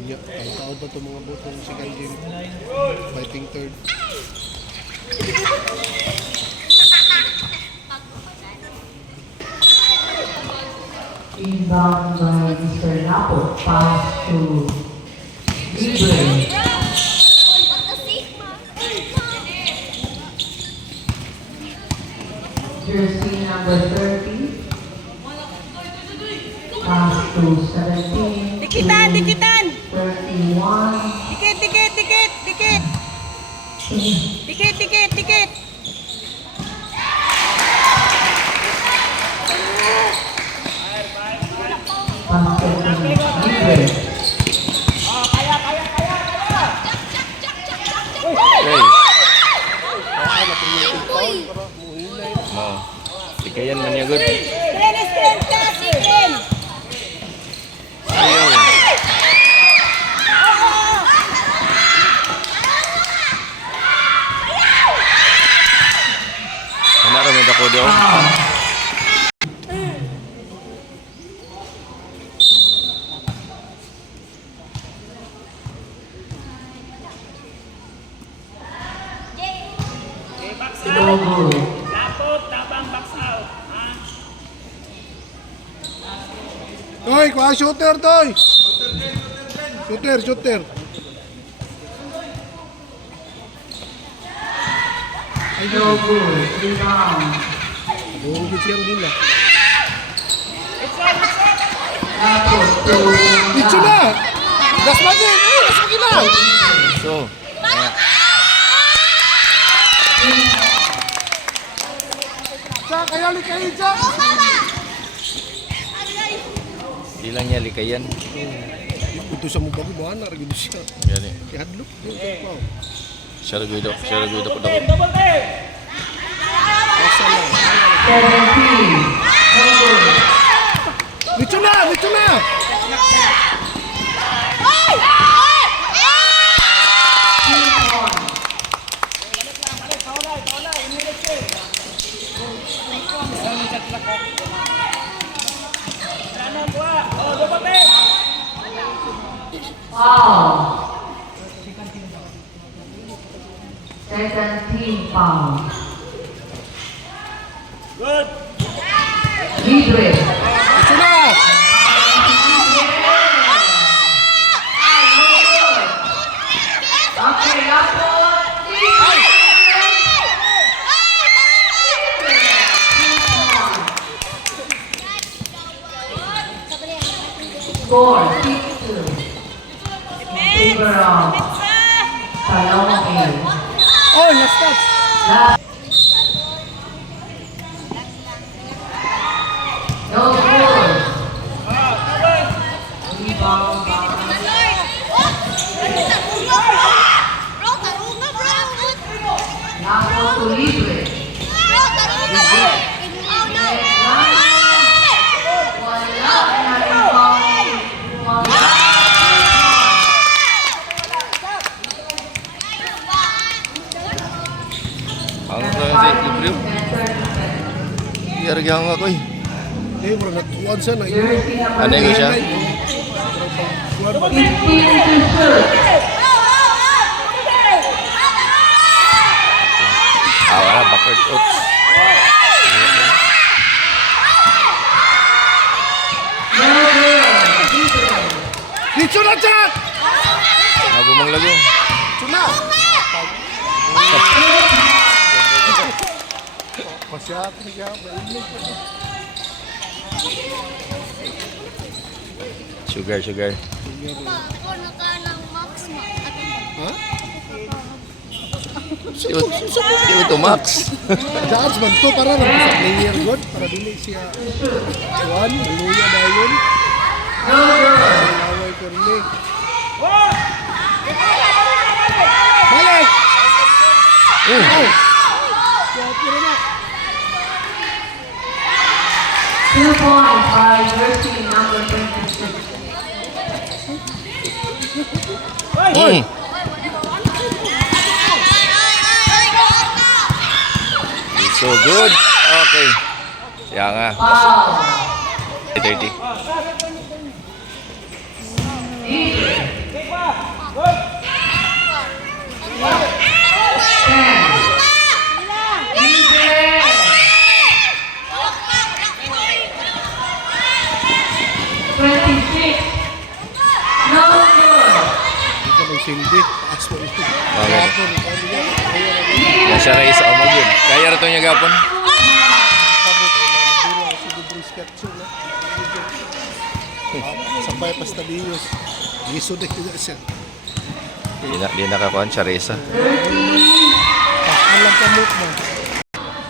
Kanya, ang taon pa itong mga botong second game. Fighting third. Inbound by Mr. Lapo, pass to Libre. Jersey number 30, pass to 17. Dikitan, dikitan! 31. Dikit, dikit, dikit, dikit! Dikit, dikit, dikit! Pass to Libre. Ikayan man niya good. Tren, strength ka, Tren! Ayaw. Naramid ako doon. Logo. Lapot, tabang box out. Toy, kuha shooter, Toy! Shooter, shooter. Logo. Rebound. Buong good siyang nila. Lapo to Dito na! Das lagi! Das lagi na! So, Jack, kaya ulit kayo, Jack! di lang niya likayan. Ito sa mong bago, buwan na, rin siya. Yan eh. Ihadlok. Siya raguido ko daw. Double team. Asa na. 17. Dito na! Dito na! Oh, double team. Foul. Second team foul. Good. Libre. Dito na! Okay, Lapo. Score 6-2. In favor of Salome. Oh, last stop! No good. Rebound by Lapo to Libre. Wala na rin foul. Ang sa libre. Iya lagi hang ako eh. Eh, mura natuan siya na. Jersey number Ano yung siya? 15 to shoot. Wala backward. Oops. No good. Dito na, Jack! Nagumang lago. Dito na! Masyado niya. Mainit pa siya. Sugar. Ha? Si Uto Max. Judge man to para lang sa player god para dili siya Juan, maluya dayon. No good. Laway kurli. Balik! Oh! Kaya na. 2 points by Jersey number 26. So good. Okay. Siya nga. Foul. 30. Libre. Silbi, taas mo ito. Bakit? Gapon, ano yan? Ya siya rin isa umag yun. Kaya rin ito niya gapon. Sabot, nabiro ang sige brisket siya. Sabay pastadillos. Giso na kaya siya. Di nakakuhan siya rin isa. Alam ka mo mo.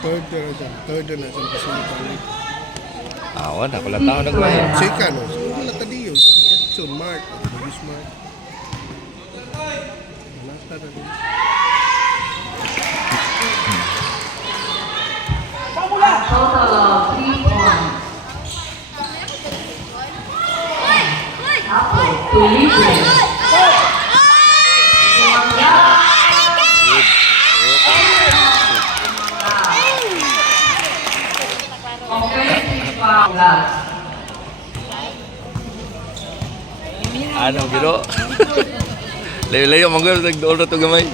Third na dyan. Third na dyan. Kasunod kami. Awan, ako lang tao nagbahin. Sika no. Sunod na tadillos. Edson, Mark. Luis Mark. Wala ka na din. A total of 3 points. Apple to Libre. Offensive foul. Ano, biro? Layo-layo, manggol. Nagdool na ito gamay.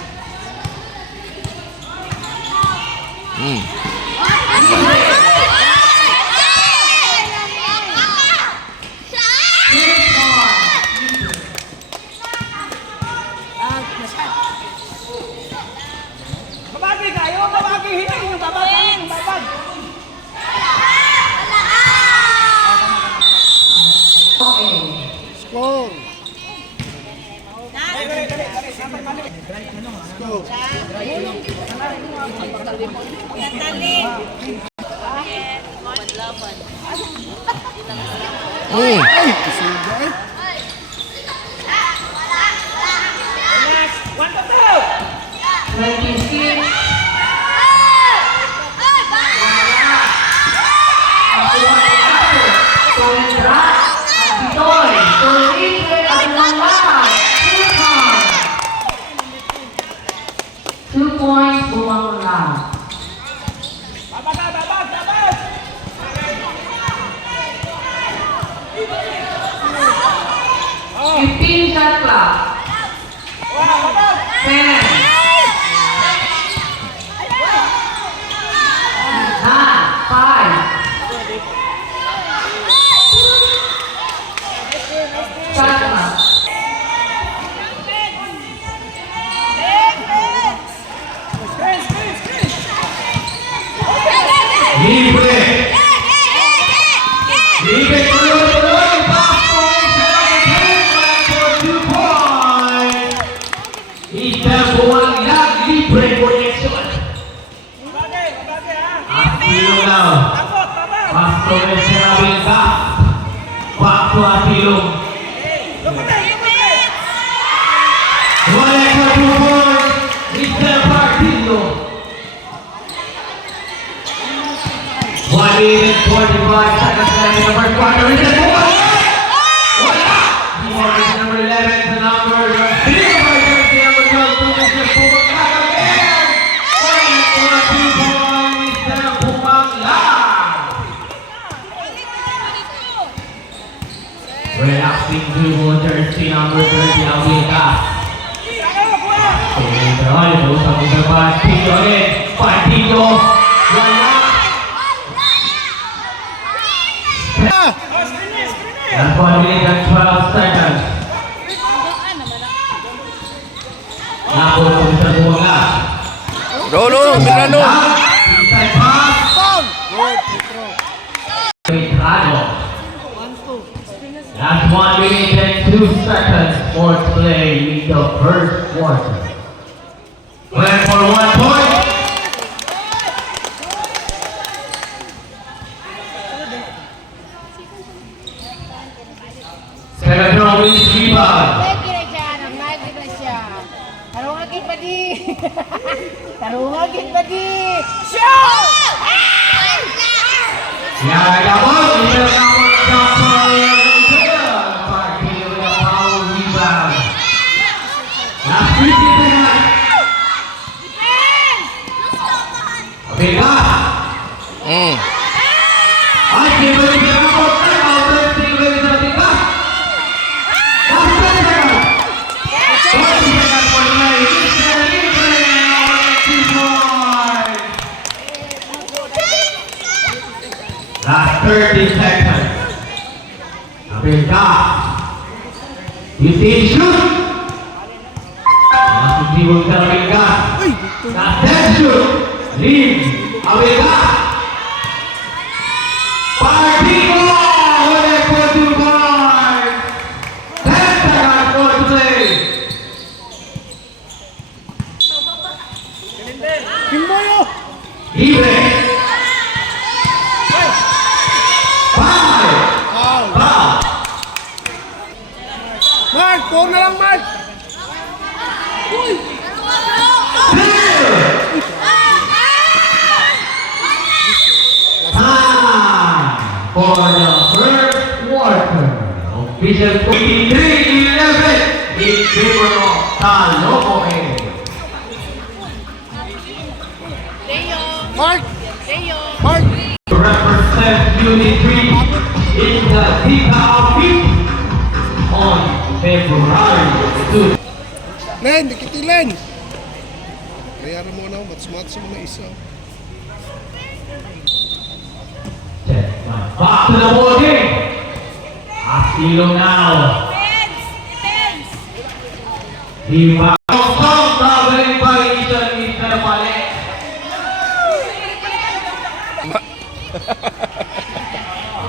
Babagi kayo, babagi. Hinay yung babag. Babag. Score! Dali, dali, dali. Sampai balik. Go! Ay! Kusuga eh! Last. 1 to 2. 26. Two points, Bumang lang. Babag, babag, babag. 15 shot clock. 10. 9, 5. Shot clock. Libre. Libre tuloy-tuloy. Back point for 2 points. Isa buwang ilag. Libre connection. Babagi, babagi ha. At ilong now. Takot, babag. Pasto rin siya na bingka. Back to Atilong. Lumatin, lumatin. One extra 2 points. Isa Partido. 1 minute 45 seconds left in the first quarter. It's a point! Wala! Morris number 11 to number 3 by jersey number 12 to Mr. Pumanglag again! Point for 2 points, Mr. Pumanglag! Relaxing to jersey number 30, Alvita. Control, usa mo sa Partido ulit. Partido! Wala! That's 1 minute and 12 seconds. Napunong sa bunga. Rolo, Mirano. Inside pass. Good! Petro! Petrano. That's 1 minute and 2 seconds for play in the first quarter. Went for 1 point. Penetro wins rebound. Tarungagin pa di! Shoot! Nagabot, nagabot jumper. Partido with a foul rebound. Last 3 seconds. Bigla. Ay, kibalik na ako. Timeout, 30 minutes na bigla. Last 10 seconds. 20 seconds for the play. Mr. Libre on the 2 points. Last 30 seconds. Bigla. You see, shoot. Positivo bisa Amerika. Uy, dito. Attention, lead Amerika. Partido with a 4-2 point. 10 seconds more to play. Kimboyo! Libre. 5. Foul. Foul. Mark, 4 na lang, Mark! Clear. Time for the first quarter. Official 23-11 in favor of Talocoe. Mark! Mark! Represent Unit 3 in the Tika Beat on February 2. Len, dikiti Len! Bayaran mo na, mats-mats mo na isa. Back to the ball game. Astilo now. Diba? Strong traveling violation Mr. Malik.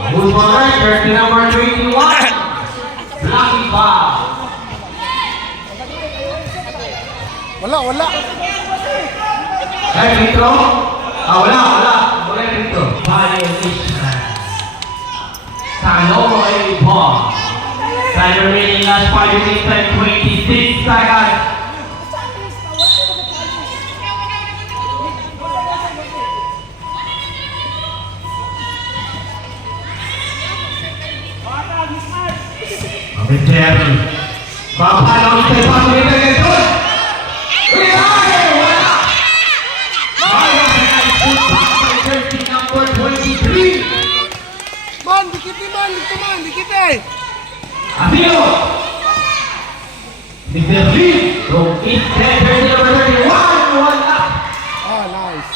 Who's on record to number 21? Lucky Bob. Wala, wala! Hey, Mitro. Wala. Wala dito. Violation. Talocoe ball. Time remaining last 5 minutes and 26 seconds. Abiter. Papalo sa pasok ni Tegeton. Wala. Ayaw na put back by jersey number 23. Man, dikiti man! Dito man, dikiti! Asilo. Mr. Lee from East End, jersey number 31. Wala. Ah, nice.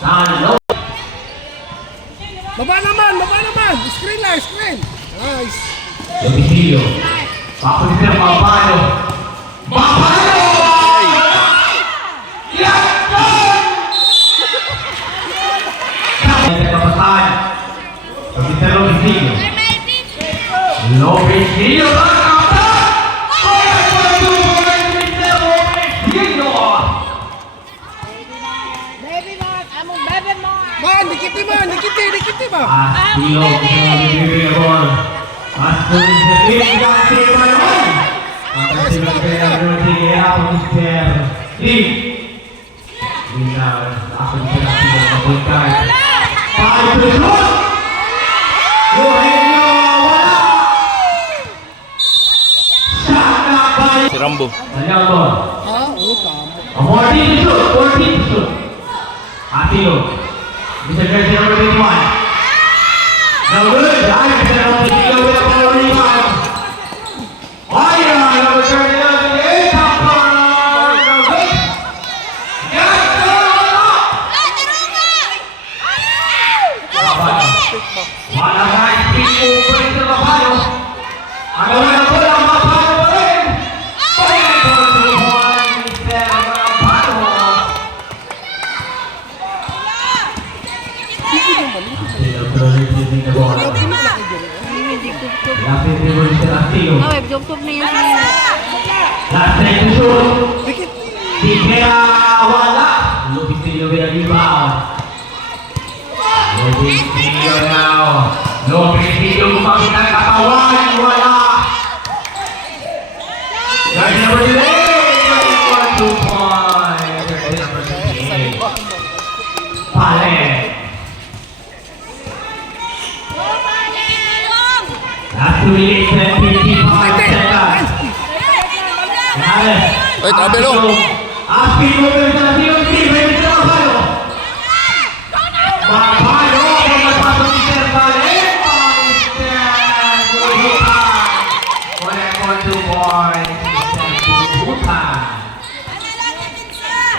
Talo. Baba naman! Baba naman! Screen lang, screen! Nice! Domicilio. Papunta sa Mapano. Mapano! Yan! Yan! Kapasahan. Pagkita Domicilio. Domicilio ba? Man, dikiti man! Dikiti ba? Astilo bibigyan ball. Astilo bibigyan si Manon. Ang sinagaya ng tingin ako ni Sir Lee. Bila ako ni Sir Lee ng kapuntan. Five to shoot! Eugenio wala! Shot na by Si Rambo. Daniel ball. Ah, oo, tama. 14 to shoot. Astilo. Mr. Jersey number 21. No good. I can only deal with a ball rebound. Number 38. Top corner. No good. Yes, wala na speed over sa Mapano. Ang wala po lang Mapano pa rin. Point to one, Mr. Mapano. Lapit ni Boris Castillo. Last time to shoot. Dikit! Si Kea wala. Domicilio with a rebound. Domicilio now. Domicilio pagit ang katawan. Wala. Jersey number 38. 2 points. Jersey number 38. Pale. Last 2 minutes and 55 seconds. Ay, Trabelo. Asking mo ba sa DOC? May sa Mapano. Mapano. Magpapasok si Sir Vale. Connect for 2 points.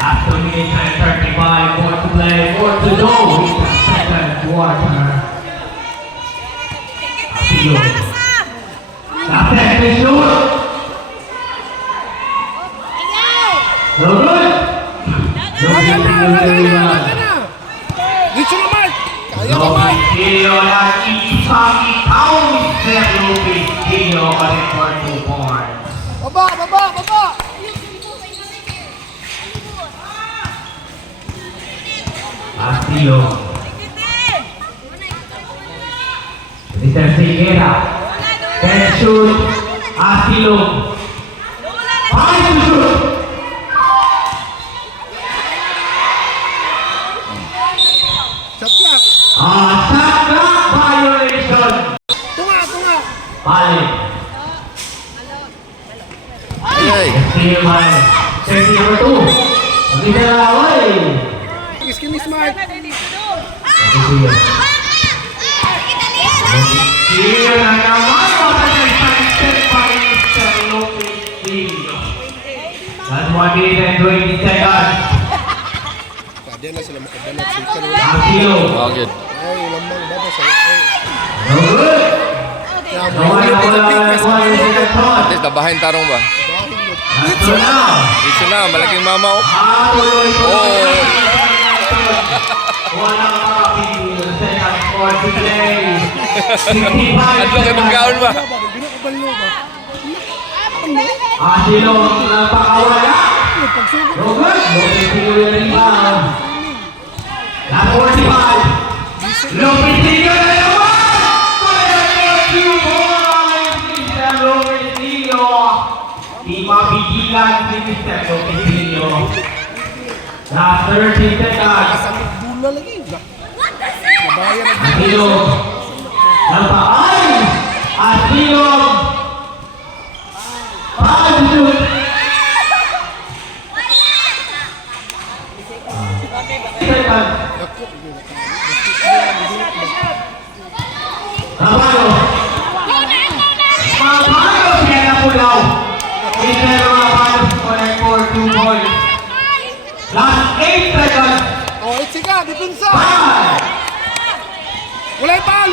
Last 2 minutes and 35. More to play. More to go. In the second quarter. Asilo. Last 10 to shoot. wala na. Dito na, Mark. Kaya ka, Mark. Lopez-Gillo at Isami Townsend. Lopez-Gillo ulit for 2 points. Baba. Castillo. Mr. Seguera. Can shoot. Castillo. 5 to shoot. Shot clock. Shot clock violation. Tunga. Balik. Ay. Castillo by set number 2. Pagkita na away. Kinis, Mark. Castillo. Castillo na naman. Set by Mr. Lopez-Gillo. That's 1 minute and 20 seconds. Pwede na sila makabanat sa ikan wala. Castillo. Bakit? Ay, lamang baba sa No good. Kaya No one mo, wala At least nabahayin tarong ba? Ito na. Dito na, malaking mama oh. Tuloy po. Oh. Walang makapigil. Second score to play. 65 At laki magkaon ba? Binakabalo ba? Castillo napakawala. No good. Lopez-Gillo yung rebound. Last 45. Lopez-Gillo na naman. For 2 points. Mr. Lopez-Gillo. Di mapigilan si Mr. Lopez-Gillo. Last 30 seconds. Bula lagi. Nabayan na. Castillo. Napaan. Castillo. 5 shoot. Second. Rabado. Rabado siya na pulaw. Mr. Rabado connect for 2 points. Last 8 seconds. Oh, it's ka, depensa. 5. Walay foul.